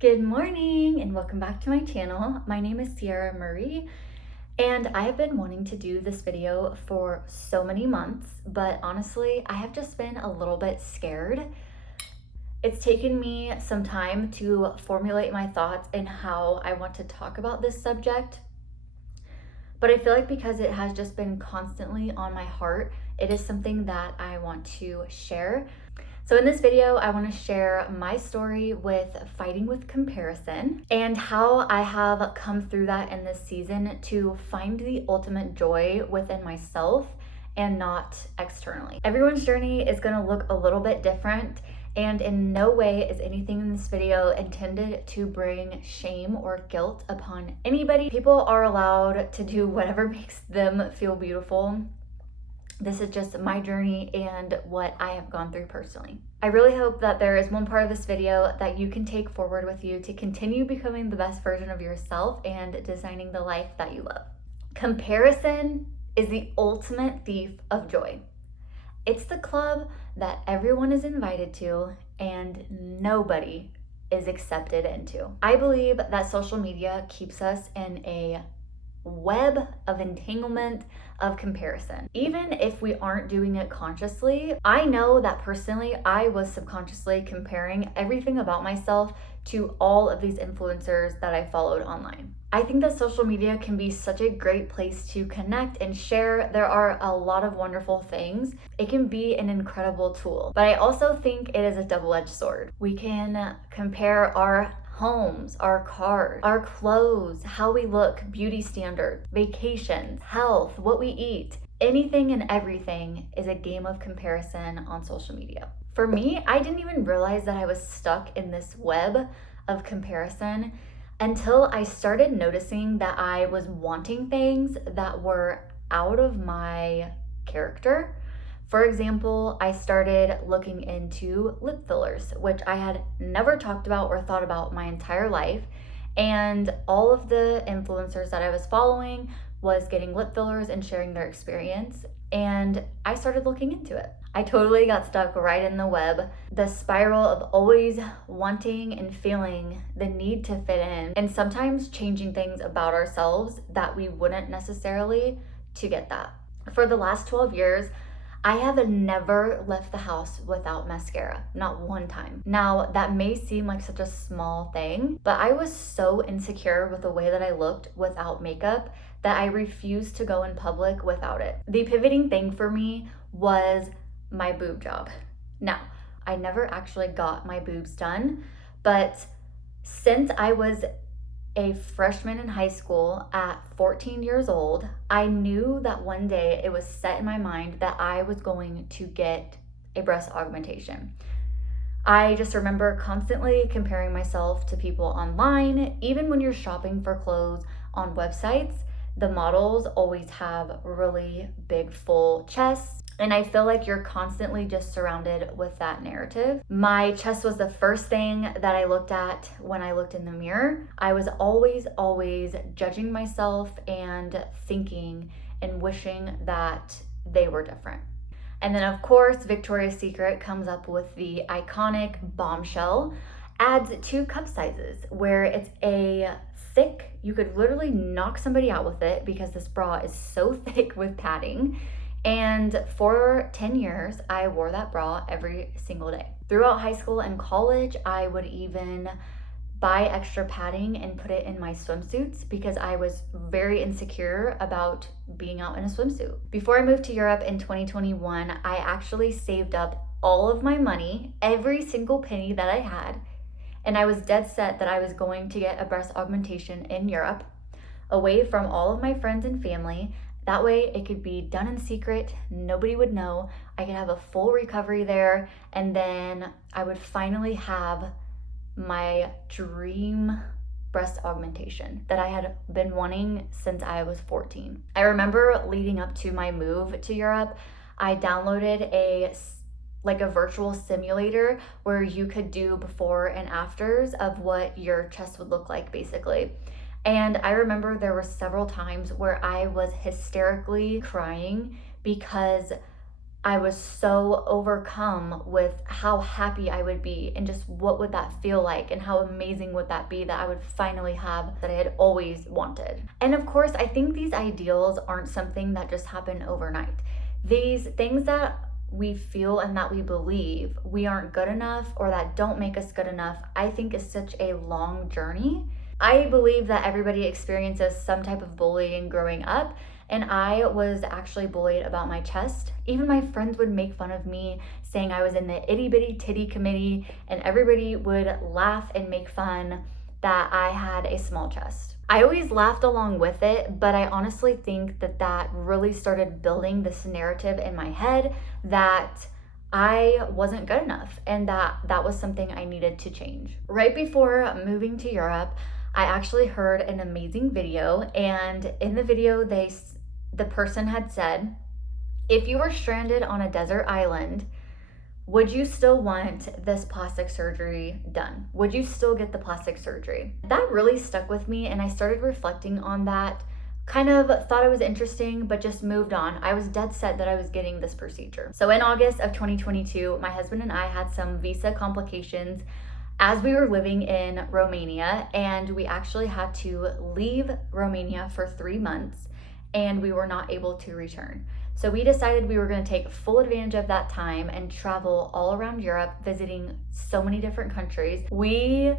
Good morning and welcome back to my channel. My name is Sierra Marie and I have been wanting to do this video for so many months, but honestly, I have just been a little bit scared. It's taken me some time to formulate my thoughts and how I want to talk about this subject, but I feel like because it has just been constantly on my heart, it is something that I want to share. So in this video, I want to share my story with fighting with comparison and how I have come through that in this season to find the ultimate joy within myself and not externally. Everyone's journey is going to look a little bit different, and in no way is anything in this video intended to bring shame or guilt upon anybody. People are allowed to do whatever makes them feel beautiful. This is just my journey and what I have gone through personally. I really hope that there is one part of this video that you can take forward with you to continue becoming the best version of yourself and designing the life that you love. Comparison is the ultimate thief of joy. It's the club that everyone is invited to and nobody is accepted into. I believe that social media keeps us in a web of entanglement of comparison. Even if we aren't doing it consciously, I know that personally I was subconsciously comparing everything about myself to all of these influencers that I followed online. I think that social media can be such a great place to connect and share. There are a lot of wonderful things. It can be an incredible tool, but I also think it is a double-edged sword. We can compare our homes, our cars, our clothes, how we look, beauty standards, vacations, health, what we eat. Anything and everything is a game of comparison on social media. For me, I didn't even realize that I was stuck in this web of comparison until I started noticing that I was wanting things that were out of my character. For example, I started looking into lip fillers, which I had never talked about or thought about my entire life. And all of the influencers that I was following was getting lip fillers and sharing their experience. And I started looking into it. I totally got stuck right in the web. The spiral of always wanting and feeling the need to fit in, and sometimes changing things about ourselves that we wouldn't necessarily to get that. For the last 12 years, I have never left the house without mascara, not one time. Now, that may seem like such a small thing, but I was so insecure with the way that I looked without makeup that I refused to go in public without it. The pivoting thing for me was my boob job. Now, I never actually got my boobs done, but since I was a freshman in high school at 14 years old, I knew that one day it was set in my mind that I was going to get a breast augmentation. I just remember constantly comparing myself to people online. Even when you're shopping for clothes on websites, the models always have really big, full chests. And I feel like you're constantly just surrounded with that narrative. My chest was the first thing that I looked at when I looked in the mirror. I was always judging myself and thinking and wishing that they were different. And then of course, Victoria's Secret comes up with the iconic bombshell, adds 2 cup sizes where it's a thick, you could literally knock somebody out with it because this bra is so thick with padding. And for 10 years, I wore that bra every single day. Throughout high school and college, I would even buy extra padding and put it in my swimsuits because I was very insecure about being out in a swimsuit. Before I moved to Europe in 2021, I actually saved up all of my money, every single penny that I had, and I was dead set that I was going to get a breast augmentation in Europe, away from all of my friends and family. That way it could be done in secret, nobody would know. I could have a full recovery there, and then I would finally have my dream breast augmentation that I had been wanting since I was 14. I remember leading up to my move to Europe, I downloaded a virtual simulator where you could do before and afters of what your chest would look like basically. And I remember there were several times where I was hysterically crying because I was so overcome with how happy I would be and just what would that feel like and how amazing would that be that I would finally have that I had always wanted. And of course, I think these ideals aren't something that just happen overnight. These things that we feel and that we believe we aren't good enough or that don't make us good enough, I think is such a long journey. I believe that everybody experiences some type of bullying growing up, and I was actually bullied about my chest. Even my friends would make fun of me, saying I was in the itty bitty titty committee, and everybody would laugh and make fun that I had a small chest. I always laughed along with it, but I honestly think that that really started building this narrative in my head that I wasn't good enough and that was something I needed to change. Right before moving to Europe, I actually heard an amazing video, and in the video the person had said, if you were stranded on a desert island, would you still want this plastic surgery done? Would you still get the plastic surgery? That really stuck with me, and I started reflecting on that. Kind of thought it was interesting, but just moved on. I was dead set that I was getting this procedure. So in August of 2022, my husband and I had some visa complications as we were living in Romania, and we actually had to leave Romania for 3 months, and we were not able to return. So we decided we were going to take full advantage of that time and travel all around Europe, visiting so many different countries. We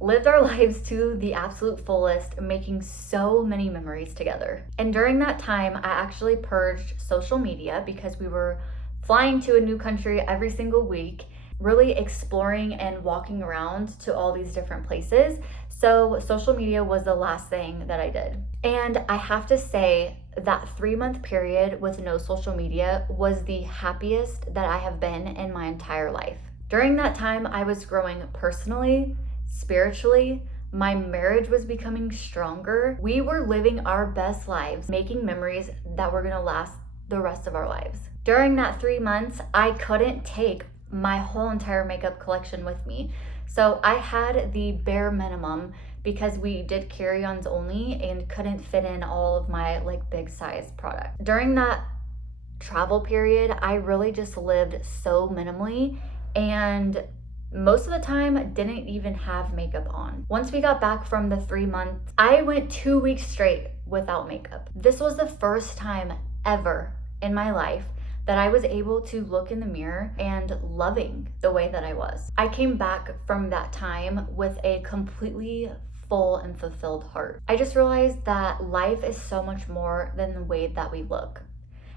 lived our lives to the absolute fullest, making so many memories together. And during that time, I actually purged social media because we were flying to a new country every single week, really exploring and walking around to all these different places. So social media was the last thing that I did. And I have to say that 3-month period with no social media was the happiest that I have been in my entire life. During that time, I was growing personally, spiritually. My marriage was becoming stronger. We were living our best lives, making memories that were gonna last the rest of our lives. During that 3 months, I couldn't take my whole entire makeup collection with me. So I had the bare minimum because we did carry-ons only and couldn't fit in all of my big size product. During that travel period, I really just lived so minimally and most of the time didn't even have makeup on. Once we got back from the 3 months, I went 2 weeks straight without makeup. This was the first time ever in my life that I was able to look in the mirror and loving the way that I was. I came back from that time with a completely full and fulfilled heart. I just realized that life is so much more than the way that we look.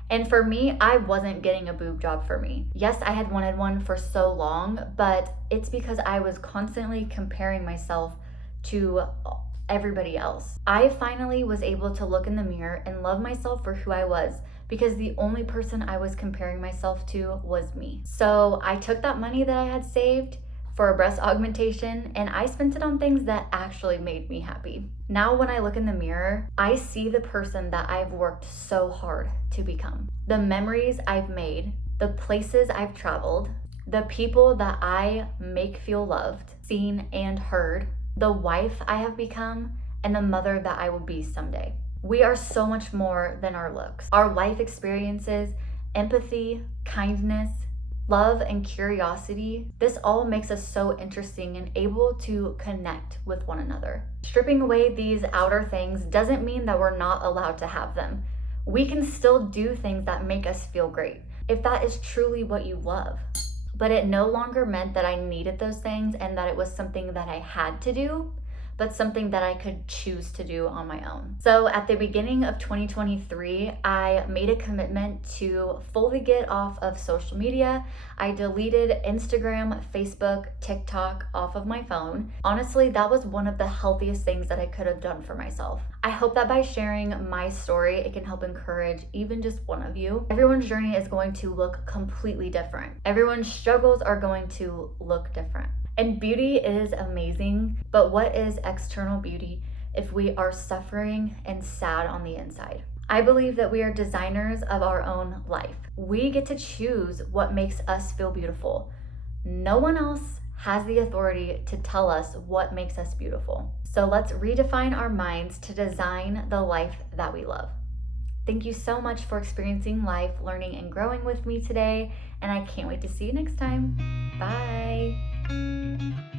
And for me, I wasn't getting a boob job for me. Yes, I had wanted one for so long, but it's because I was constantly comparing myself to everybody else. I finally was able to look in the mirror and love myself for who I was, because the only person I was comparing myself to was me. So I took that money that I had saved for a breast augmentation and I spent it on things that actually made me happy. Now when I look in the mirror, I see the person that I've worked so hard to become. The memories I've made, the places I've traveled, the people that I make feel loved, seen, and heard, the wife I have become, and the mother that I will be someday. We are so much more than our looks. Our life experiences, empathy, kindness, love, and curiosity, this all makes us so interesting and able to connect with one another. Stripping away these outer things doesn't mean that we're not allowed to have them. We can still do things that make us feel great, if that is truly what you love. But it no longer meant that I needed those things and that it was something that I had to do, but something that I could choose to do on my own. So at the beginning of 2023, I made a commitment to fully get off of social media. I deleted Instagram, Facebook, TikTok off of my phone. Honestly, that was one of the healthiest things that I could have done for myself. I hope that by sharing my story, it can help encourage even just one of you. Everyone's journey is going to look completely different. Everyone's struggles are going to look different. And beauty is amazing, but what is external beauty if we are suffering and sad on the inside? I believe that we are designers of our own life. We get to choose what makes us feel beautiful. No one else has the authority to tell us what makes us beautiful. So let's redefine our minds to design the life that we love. Thank you so much for experiencing life, learning, and growing with me today, and I can't wait to see you next time. Bye.